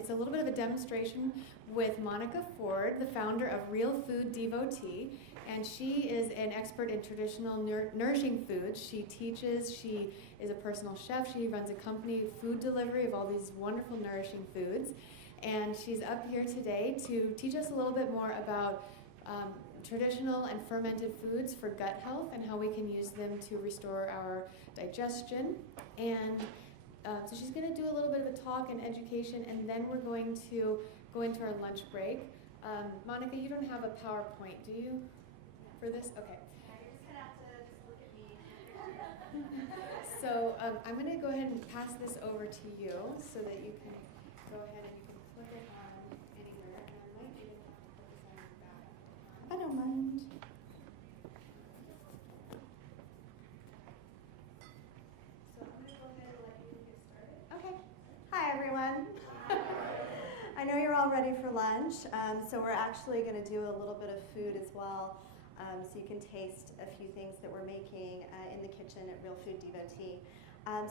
it's a little bit of a demonstration with Monica Ford, the founder of Real Food Devotee, and she is an expert in traditional nourishing foods. She teaches, she is a personal chef, she runs a company, food delivery of all these wonderful nourishing foods, and she's up here today to teach us a little bit more about traditional and fermented foods for gut health and how we can use them to restore our digestion. And so she's going to do a little bit of a talk and education, and then we're going to go into our lunch break. Monica, you don't have a PowerPoint, do you, for this? Okay. You're just going to have to just look at me. So I'm going to go ahead and pass this over to you so that you can go ahead and you can put it on anywhere. And I might even have to put this on your back. I don't mind. So I'm going to go ahead and let you get started. Okay. Hi, everyone. I know you're all ready for lunch, so we're actually going to do a little bit of food as well, so you can taste a few things that we're making in the kitchen at Real Food Devotee.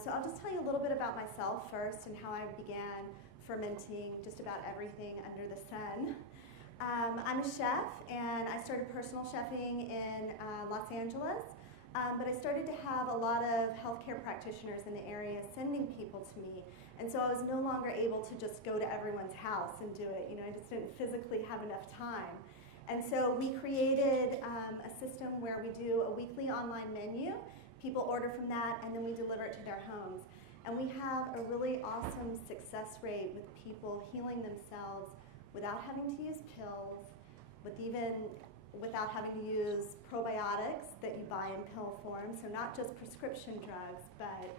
So I'll just tell you a little bit about myself first and how I began fermenting just about everything under the sun. I'm a chef, and I started personal chefing in Los Angeles, but I started to have a lot of healthcare practitioners in the area sending people to me, and so I was no longer able to just go to everyone's house and do it. You know, I just didn't physically have enough time. And so we created a system where we do a weekly online menu. People order from that, and then we deliver it to their homes. And we have a really awesome success rate with people healing themselves without having to use pills, without having to use probiotics that you buy in pill form, so not just prescription drugs, but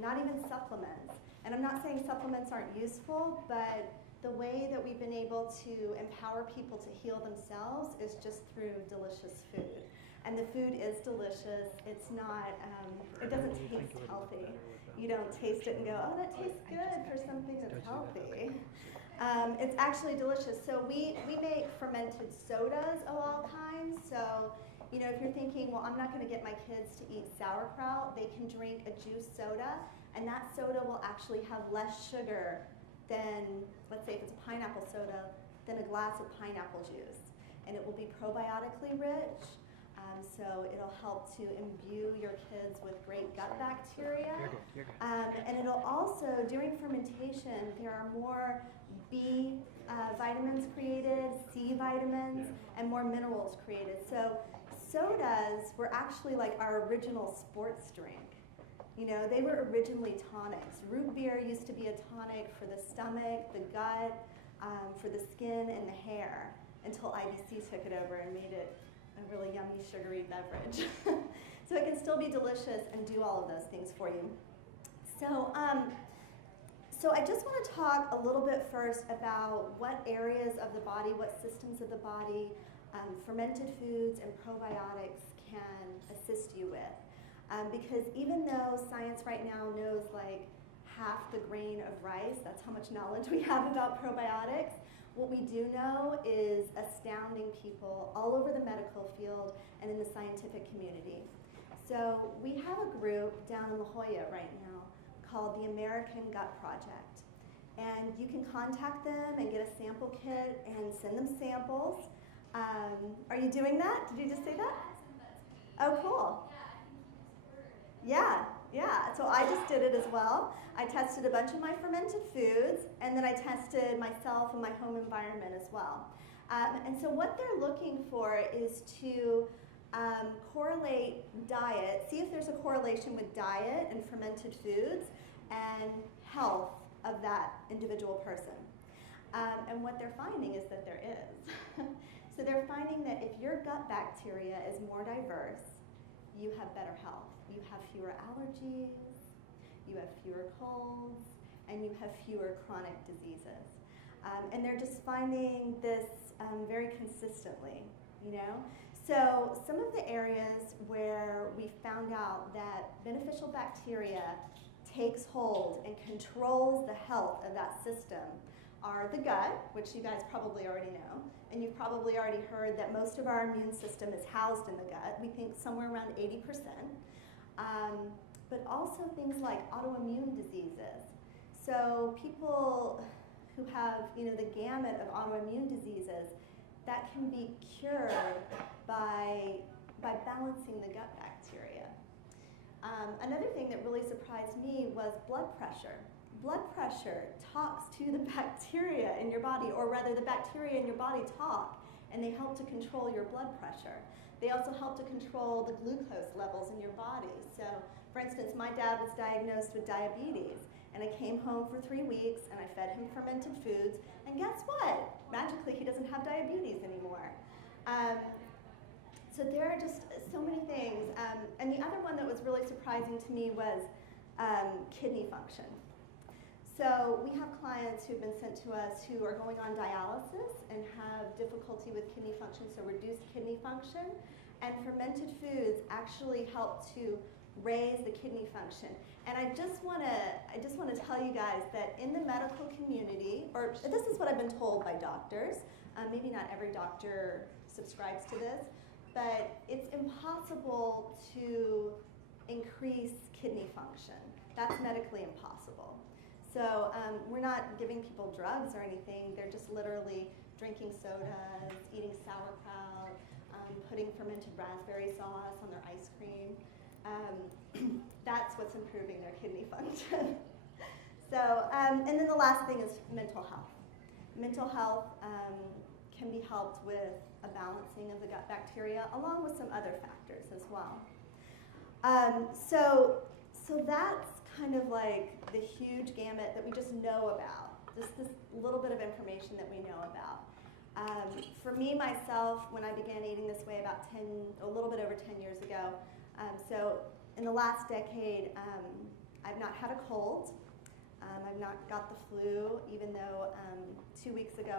not even supplements. And I'm not saying supplements aren't useful, but the way that we've been able to empower people to heal themselves is just through delicious food. And the food is delicious. It's not, it doesn't taste healthy. You don't taste it and go, oh, that tastes good for something that's healthy. It's actually delicious. So we make fermented sodas of all kinds. So, you know, if you're thinking, well, I'm not going to get my kids to eat sauerkraut, they can drink a juice soda, and that soda will actually have less sugar than, let's say if it's a pineapple soda, than a glass of pineapple juice. And it will be probiotically rich. So it'll help to imbue your kids with great gut bacteria. You're good. And it'll also, during fermentation, there are more B vitamins created, C vitamins, and more minerals created. So sodas were actually like our original sports drink. You know, they were originally tonics. Root beer used to be a tonic for the stomach, the gut, for the skin, and the hair, until IBC took it over and made it a really yummy, sugary beverage. So it can still be delicious and do all of those things for you. So I just want to talk a little bit first about what areas of the body, what systems of the body, fermented foods and probiotics can assist you with. Because even though science right now knows like half the grain of rice, that's how much knowledge we have about probiotics, what we do know is astounding people all over the medical field and in the scientific community. So we have a group down in La Jolla right now called the American Gut Project. And you can contact them and get a sample kit and send them samples. Are you doing that? Did you just say that? Oh, cool. Yeah, so I just did it as well. I tested a bunch of my fermented foods, and then I tested myself and my home environment as well. And so what they're looking for is to correlate diet, see if there's a correlation with diet and fermented foods and health of that individual person. And what they're finding is that there is. So they're finding that if your gut bacteria is more diverse, you have better health. You have fewer allergies, you have fewer colds, and you have fewer chronic diseases. And they're just finding this very consistently, you know? So some of the areas where we found out that beneficial bacteria takes hold and controls the health of that system are the gut, which you guys probably already know, and you've probably already heard that most of our immune system is housed in the gut. We think somewhere around 80%. But also things like autoimmune diseases. So people who have, the gamut of autoimmune diseases that can be cured by balancing the gut bacteria. Another thing that really surprised me was blood pressure. Blood pressure talks to the bacteria in your body, or rather the bacteria in your body talk, and they help to control your blood pressure. They also help to control the glucose levels in your body. So, for instance, my dad was diagnosed with diabetes, and I came home for 3 weeks, and I fed him fermented foods, and guess what? Magically, he doesn't have diabetes anymore. So there are just so many things. And the other one that was really surprising to me was kidney function. So we have clients who've been sent to us who are going on dialysis and have difficulty with kidney function, so reduced kidney function. And fermented foods actually help to raise the kidney function. And I just want to tell you guys that in the medical community, or this is what I've been told by doctors, maybe not every doctor subscribes to this, but it's impossible to increase kidney function. That's medically impossible. So we're not giving people drugs or anything. They're just literally drinking sodas, eating sauerkraut, putting fermented raspberry sauce on their ice cream. That's what's improving their kidney function. So, and then the last thing is mental health. Mental health can be helped with a balancing of the gut bacteria, along with some other factors as well. So that's kind of like the huge gamut that we just know about, just this little bit of information that we know about. For me, myself, when I began eating this way about a little bit over 10 years ago, so in the last decade, I've not had a cold. I've not got the flu, even though 2 weeks ago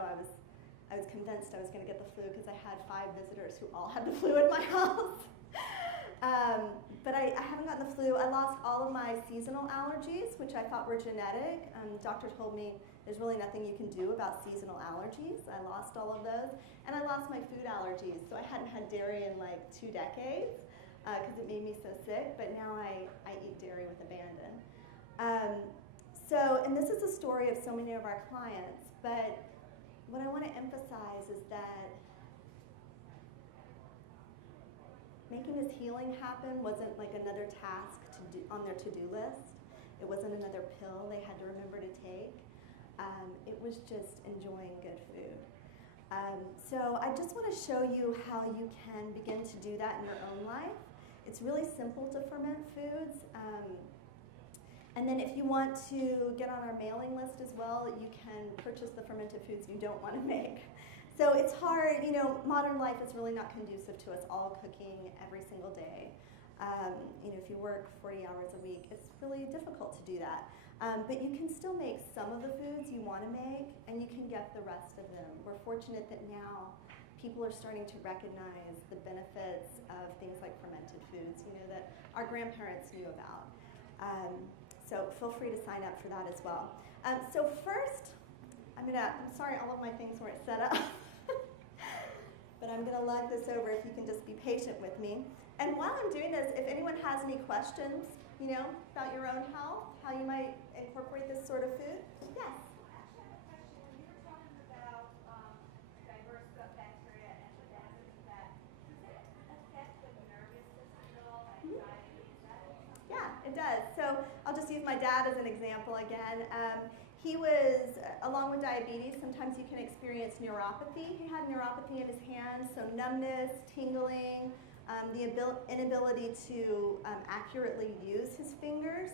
I was convinced I was going to get the flu because I had 5 visitors who all had the flu in my house. But I haven't gotten the flu. I lost all of my seasonal allergies, which I thought were genetic. The doctor told me there's really nothing you can do about seasonal allergies. I lost all of those. And I lost my food allergies. So I hadn't had dairy in like 2 decades because it made me so sick. But now I eat dairy with abandon. And this is the story of so many of our clients. But what I want to emphasize is that making this healing happen wasn't like another task to do on their to-do list. It wasn't another pill they had to remember to take. It was just enjoying good food. So I just want to show you how you can begin to do that in your own life. It's really simple to ferment foods. And then if you want to get on our mailing list as well, you can purchase the fermented foods you don't want to make. So it's hard, modern life is really not conducive to us all cooking every single day. If you work 40 hours a week, it's really difficult to do that. But you can still make some of the foods you want to make, and you can get the rest of them. We're fortunate that now people are starting to recognize the benefits of things like fermented foods, that our grandparents knew about. So feel free to sign up for that as well. So first, I'm sorry all of my things weren't set up, but I'm going to lug this over if you can just be patient with me. And while I'm doing this, if anyone has any questions, about your own health, how you might incorporate this sort of food? Yes? I actually have a question. When you were talking about diverse gut bacteria and the benefits of that, does it affect the nervous system at all, anxiety? Is that something? Yeah, it does. So I'll just use my dad as an example again. He was, along with diabetes, sometimes you can experience neuropathy. He had neuropathy in his hands, so numbness, tingling, the inability to accurately use his fingers.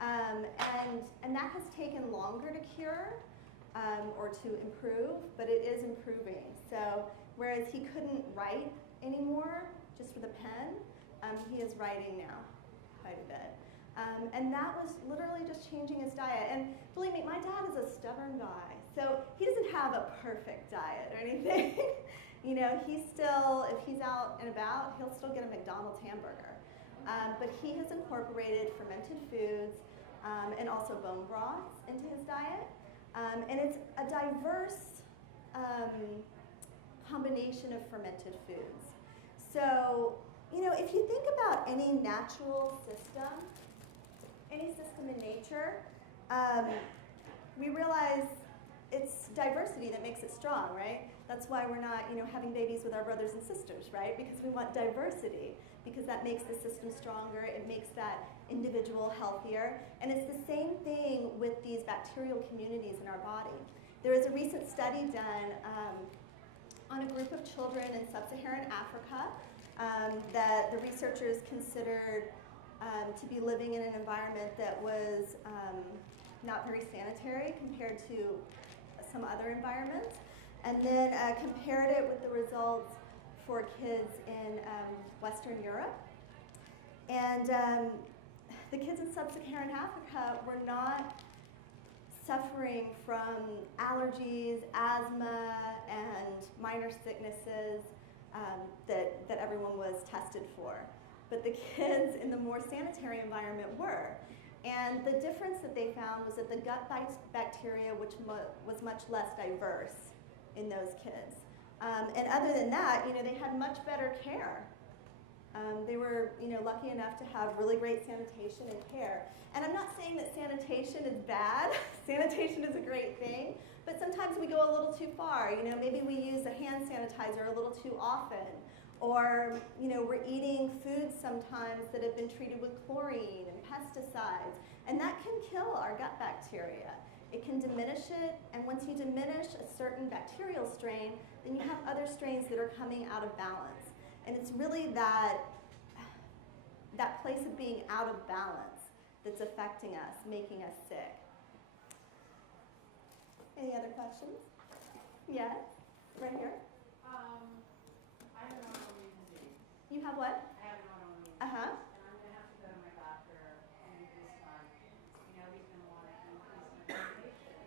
And that has taken longer to cure or to improve, but it is improving. So whereas he couldn't write anymore just with a pen, he is writing now quite a bit. And that was literally just changing his diet. And believe me, my dad is a stubborn guy. So he doesn't have a perfect diet or anything. He's still, if he's out and about, he'll still get a McDonald's hamburger. But he has incorporated fermented foods and also bone broths into his diet. And it's a diverse combination of fermented foods. So, if you think about any natural system, any system in nature, we realize it's diversity that makes it strong, right? That's why we're not, having babies with our brothers and sisters, right? Because we want diversity, because that makes the system stronger, it makes that individual healthier. And it's the same thing with these bacterial communities in our body. There was a recent study done on a group of children in sub-Saharan Africa that the researchers considered to be living in an environment that was not very sanitary compared to some other environments, and then compared it with the results for kids in Western Europe. And the kids in sub-Saharan Africa were not suffering from allergies, asthma, and minor sicknesses that everyone was tested for. But the kids in the more sanitary environment were. And the difference that they found was that the gut bacteria, which was much less diverse in those kids. And other than that, they had much better care. They were, lucky enough to have really great sanitation and care. And I'm not saying that sanitation is bad. Sanitation is a great thing. But sometimes we go a little too far. Maybe we use a hand sanitizer a little too often. Or, we're eating foods sometimes that have been treated with chlorine and pesticides. And that can kill our gut bacteria. It can diminish it. And once you diminish a certain bacterial strain, then you have other strains that are coming out of balance. And it's really that place of being out of balance that's affecting us, making us sick. Any other questions? Yes, right here. I have an autoimmune disease. You have what? I have an autoimmune disease. Uh-huh. And I'm going to have to go to my doctor this month. He's going to want to increase my medication.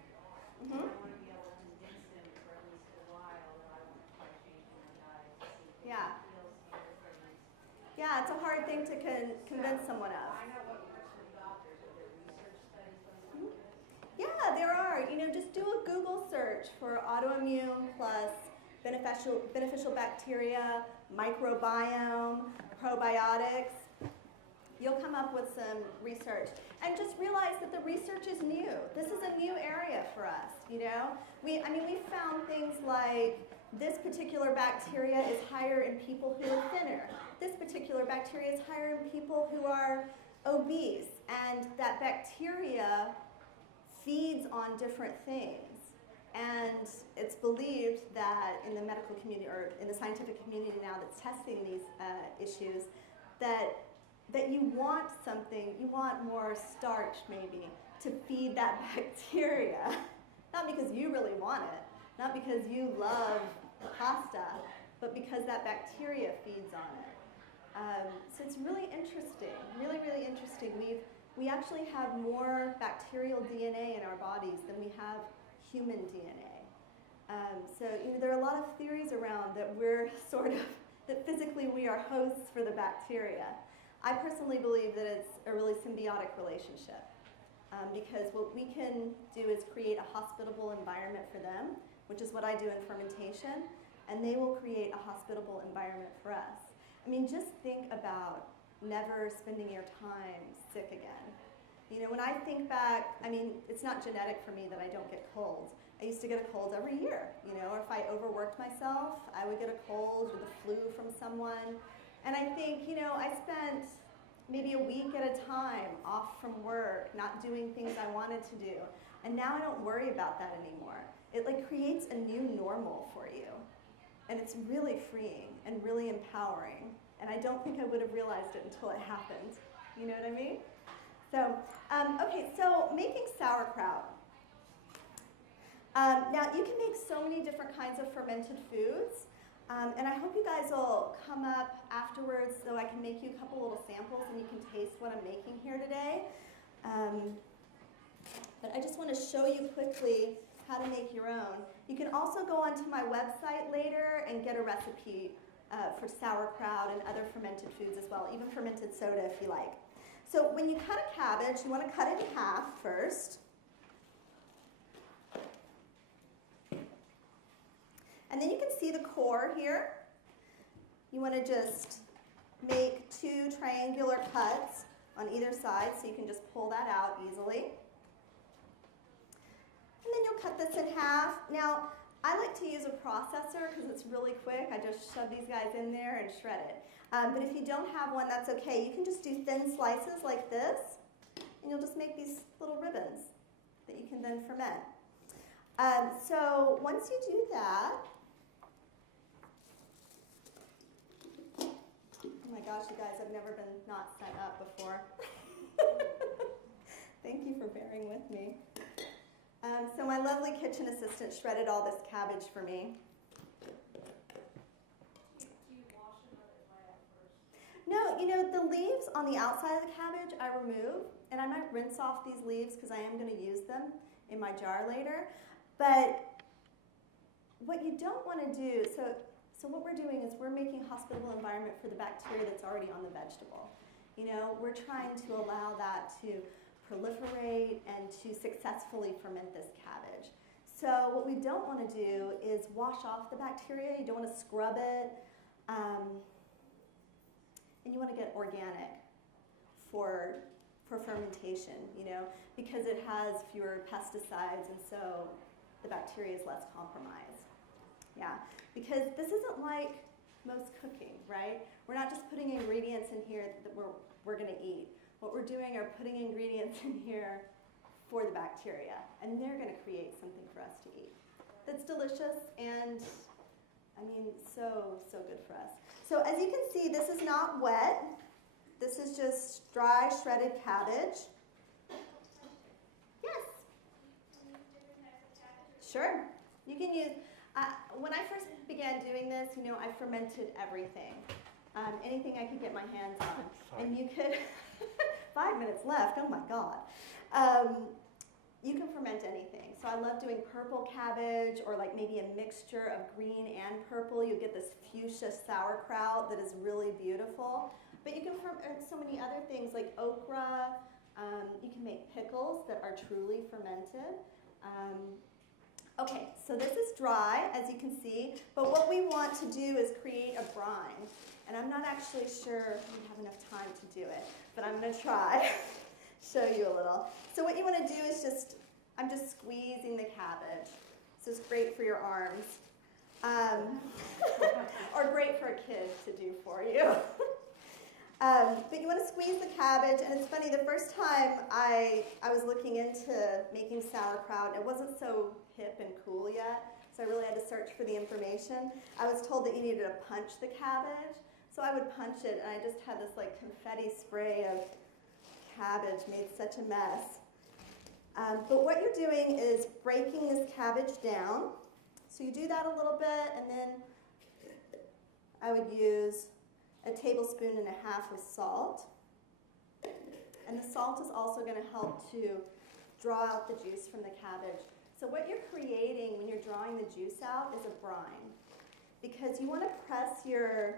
Mm-hmm. I want to be able to convince him for at least a while that I want to try changing my diet to see if Yeah. it feels standard things. Yeah, it's a hard thing to convince someone of. I know what works for the doctors. Are there research studies on something like this? Yeah, there are. Just do a Google search for autoimmune plus beneficial bacteria, microbiome, probiotics. You'll come up with some research. And just realize that the research is new. This is a new area for us, We found things like this particular bacteria is higher in people who are thinner. This particular bacteria is higher in people who are obese. And that bacteria feeds on different things. And it's believed that in the medical community, or in the scientific community now that's testing these issues, that you want something, you want more starch maybe to feed that bacteria. Not because you really want it, not because you love pasta, but because that bacteria feeds on it. So it's really interesting, really, really interesting. We actually have more bacterial DNA in our bodies than we have human DNA. So there are a lot of theories around that that physically we are hosts for the bacteria. I personally believe that it's a really symbiotic relationship because what we can do is create a hospitable environment for them, which is what I do in fermentation, and they will create a hospitable environment for us. Just think about never spending your time sick again. When I think back, it's not genetic for me that I don't get colds. I used to get a cold every year, or if I overworked myself, I would get a cold or the flu from someone. And I think, I spent maybe a week at a time off from work, not doing things I wanted to do. And now I don't worry about that anymore. It creates a new normal for you. And it's really freeing and really empowering. And I don't think I would have realized it until it happened. You know what I mean? So, so making sauerkraut. Now, you can make so many different kinds of fermented foods. And I hope you guys will come up afterwards so I can make you a couple little samples and you can taste what I'm making here today. But I just want to show you quickly how to make your own. You can also go onto my website later and get a recipe for sauerkraut and other fermented foods as well, even fermented soda if you like. So when you cut a cabbage, you want to cut it in half first. And then you can see the core here. You want to just make 2 triangular cuts on either side so you can just pull that out easily. And then you'll cut this in half. Now, I like to use a processor because it's really quick. I just shove these guys in there and shred it. But if you don't have one, that's okay. You can just do thin slices like this, and you'll just make these little ribbons that you can then ferment. So once you do that, oh my gosh, you guys, I've never been not set up before. Thank you for bearing with me. So my lovely kitchen assistant shredded all this cabbage for me. No, you know, the leaves on the outside of the cabbage I remove, and I might rinse off these leaves because I am going to use them in my jar later. But what you don't want to do, so what we're doing is we're making a hospitable environment for the bacteria that's already on the vegetable. You know, we're trying to allow that to proliferate and to successfully ferment this cabbage. So what we don't want to do is wash off the bacteria. You don't want to scrub it. And you want to get organic for fermentation, you know, because it has fewer pesticides, and so the bacteria is less compromised. Yeah, because this isn't like most cooking, right? We're not just putting ingredients in here that we're going to eat. What we're doing are putting ingredients in here for the bacteria, and they're going to create something for us to eat that's delicious and, I mean, so good for us. So as you can see, this is not wet. This is just dry, shredded cabbage. Yes? Sure. You can use, when I first began doing this, you know, I fermented everything. Anything I could get my hands on. And you could, 5 minutes left, oh my God. You can ferment anything. So I love doing purple cabbage or like maybe a mixture of green and purple. You get this fuchsia sauerkraut that is really beautiful. But you can ferment so many other things like okra. You can make pickles that are truly fermented. Okay, so this is dry, as you can see. But what we want to do is create a brine. And I'm not actually sure we have enough time to do it, but I'm going to try. Show you a little. So what you want to do is I'm just squeezing the cabbage. So it's great for your arms. Or great for a kid to do for you. But you want to squeeze the cabbage, and it's funny, the first time I was looking into making sauerkraut, it wasn't so hip and cool yet, so I really had to search for the information. I was told that you needed to punch the cabbage, so I would punch it, and I just had this like confetti spray of cabbage, made such a mess. But what you're doing is breaking this cabbage down. So you do that a little bit, and then I would use a tablespoon and a half of salt. And the salt is also going to help to draw out the juice from the cabbage. So what you're creating when you're drawing the juice out is a brine, because you want to press your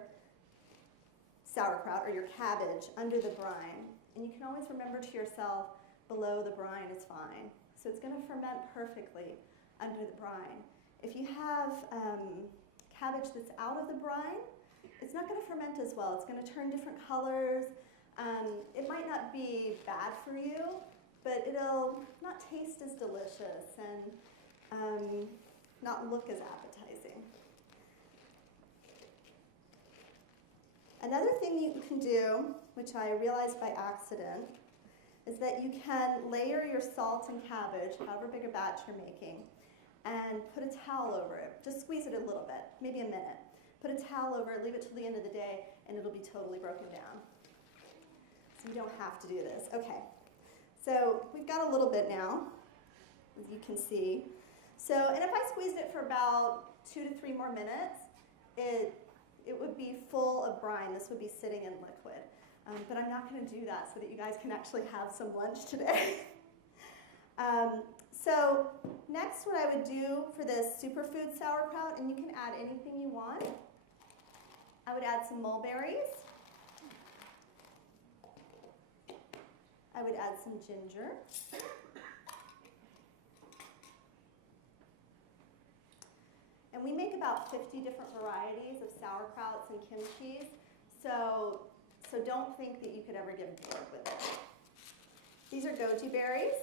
sauerkraut or your cabbage under the brine. And you can always remember to yourself, below the brine is fine. So it's going to ferment perfectly under the brine. If you have cabbage that's out of the brine, it's not going to ferment as well. It's going to turn different colors. It might not be bad for you, but it'll not taste as delicious and not look as appetizing. Another thing you can do, which I realized by accident, is that you can layer your salt and cabbage, however big a batch you're making, and put a towel over it. Just squeeze it a little bit, maybe a minute. Put a towel over it, leave it till the end of the day, and it'll be totally broken down. So you don't have to do this. Okay, so we've got a little bit now, as you can see. So, and if I squeezed it for about 2 to 3 more minutes, it would be full of brine. This would be sitting in liquid. But I'm not going to do that so that you guys can actually have some lunch today. So next, what I would do for this superfood sauerkraut, and you can add anything you want, I would add some mulberries. I would add some ginger. And we make about 50 different varieties of sauerkrauts and kimchis, so don't think that you could ever get bored with it. These are goji berries.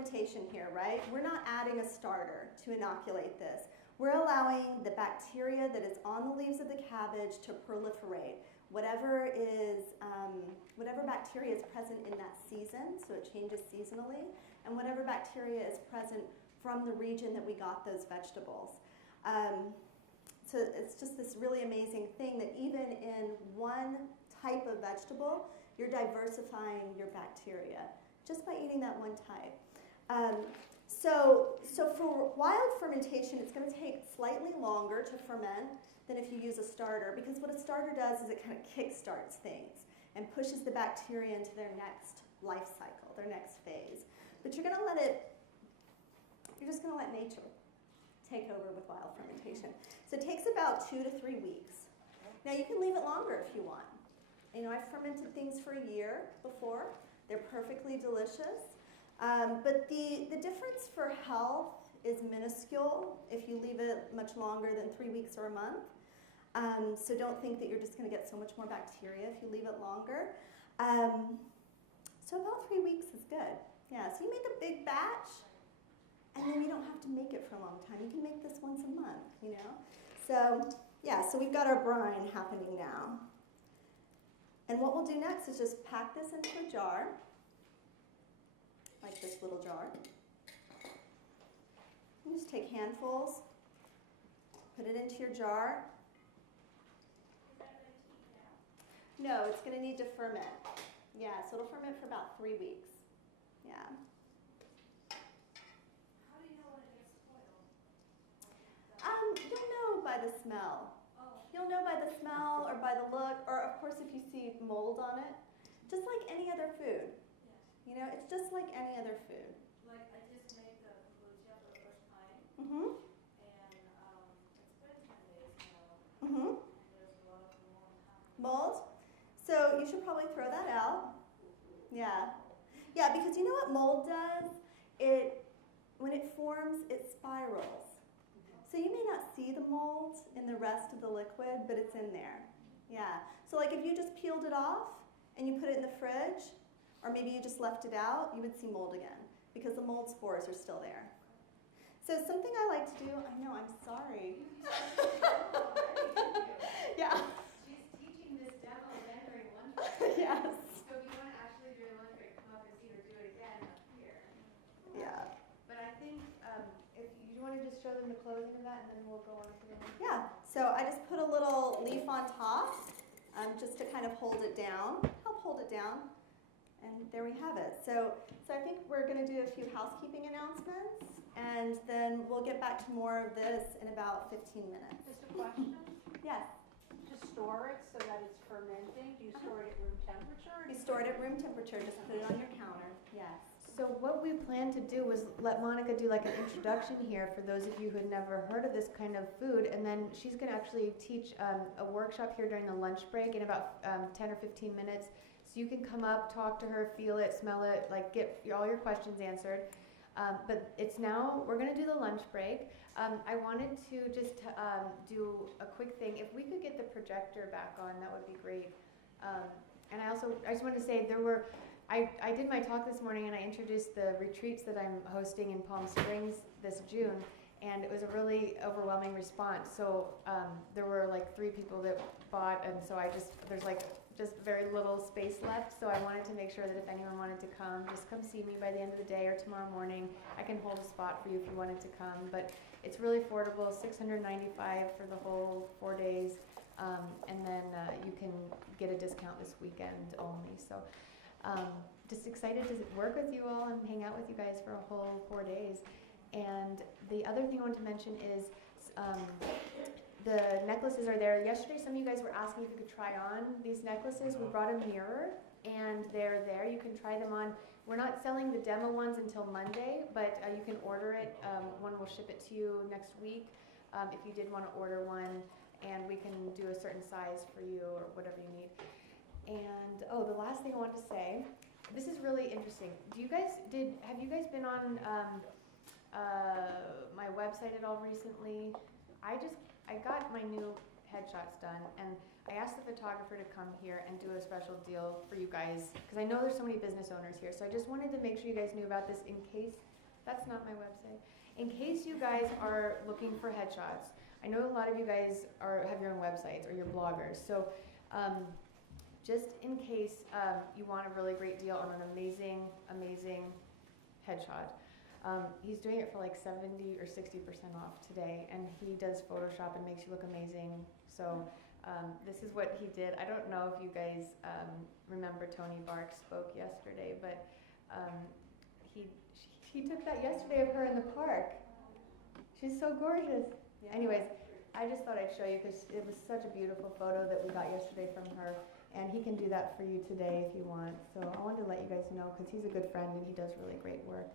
fermentation here, right? We're not adding a starter to inoculate this. We're allowing the bacteria that is on the leaves of the cabbage to proliferate. Whatever bacteria is present in that season, so it changes seasonally, and whatever bacteria is present from the region that we got those vegetables. So it's just this really amazing thing that even in one type of vegetable, you're diversifying your bacteria just by eating that one type. So for wild fermentation, it's going to take slightly longer to ferment than if you use a starter, because what a starter does is it kind of kickstarts things and pushes the bacteria into their next life cycle, their next phase. But you're just going to let nature take over with wild fermentation. So it takes about 2 to 3 weeks. Now you can leave it longer if you want. You know, I've fermented things for a year before. They're perfectly delicious. But the difference for health is minuscule if you leave it much longer than 3 weeks or a month. So don't think that you're just going to get so much more bacteria if you leave it longer. So about 3 weeks is good. Yeah, so you make a big batch, and then you don't have to make it for a long time. You can make this once a month, you know? So, yeah, so we've got our brine happening now. And what we'll do next is just pack this into a jar, like this little jar. You just take handfuls, put it into your jar. Is that ready to eat now? No, it's going to need to ferment. Yeah, so it'll ferment for about 3 weeks. Yeah. How do you know when it gets spoiled? You'll know by the smell. Oh, You'll know by the smell or by the look, or of course if you see mold on it. Just like any other food. yes. You know, it's just like any other food. Like I just made the kombucha for the first time, Mm-hmm. and it's been 10 days now, Mm-hmm. and there's a lot of mold happening. Mold. So you should probably throw that out. Yeah. Yeah, because you know what mold does? When it forms, it spirals. So you may not see the mold in the rest of the liquid, but it's in there. Yeah. So like if you just peeled it off and you put it in the fridge, or maybe you just left it out, you would see mold again because the mold spores are still there. So something I like to do, I know, I'm sorry. Yeah. She's teaching this demo then during lunch break. Yes. So if you want to actually during lunch break, come up and see her do it again up here. Yeah. But I think if you want to just show them the closing of that, and then we'll go on to the next. Yeah. So I just put a little leaf on top just to kind of hold it down, help hold it down. And there we have it. So I think we're going to do a few housekeeping announcements, and then we'll get back to more of this in about 15 minutes. Just a question, Yes. to store it so that it's fermenting, do you store it at room temperature? or do You you store it put at room temperature. Just put it on your counter. Yes. So what we planned to do was let Monica do like an introduction here for those of you who had never heard of this kind of food, and then she's going to actually teach a workshop here during the lunch break in about 10 or 15 minutes. So you can come up, talk to her, feel it, smell it, like get all your questions answered. But it's now, we're going to do the lunch break. I wanted to just do a quick thing. If we could get the projector back on, that would be great. And I just wanted to say I did my talk this morning and I introduced the retreats that I'm hosting in Palm Springs this June, and it was a really overwhelming response. So there were like 3 people that bought, and so there's like just very little space left. So I wanted to make sure that if anyone wanted to come, just come see me by the end of the day or tomorrow morning. I can hold a spot for you if you wanted to come. But it's really affordable, $695 for the whole 4 days, and then you can get a discount this weekend only. So. Just excited to work with you all and hang out with you guys for a whole 4 days. And the other thing I want to mention is the necklaces are there. Yesterday some of you guys were asking if you could try on these necklaces. We brought a mirror and they're there. You can try them on. We're not selling the demo ones until Monday, but you can order it. One will ship it to you next week if you did want to order one, and we can do a certain size for you or whatever you need. And the last thing I want to say, this is really interesting. Have you guys been on my website at all recently? I got my new headshots done, and I asked the photographer to come here and do a special deal for you guys, because I know there's so many business owners here. So I just wanted to make sure you guys knew about this in case That's not my website. In case you guys are looking for headshots, I know a lot of you guys have your own websites or you're bloggers. So just in case you want a really great deal on an amazing, amazing headshot, he's doing it for like 70 or 60% off today, and he does Photoshop and makes you look amazing. So this is what he did. I don't know if you guys remember Tony Bark spoke yesterday, but he took that yesterday of her in the park. She's so gorgeous. Yeah. Anyways, I just thought I'd show you because it was such a beautiful photo that we got yesterday from her, and he can do that for you today if you want. So I wanted to let you guys know because he's a good friend and he does really great work.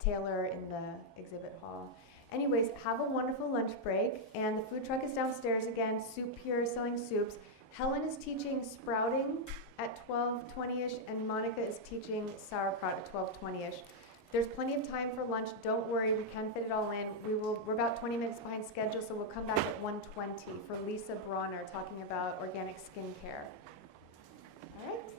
Taylor in the exhibit hall. Anyways, have a wonderful lunch break, and the food truck is downstairs again. Soup here, selling soups. Helen is teaching sprouting at 12:20ish, and Monica is teaching sauerkraut at 12:20ish. There's plenty of time for lunch. Don't worry, we can fit it all in. We're about 20 minutes behind schedule, so we'll come back at 1:20 for Lisa Bronner talking about organic skincare. All right.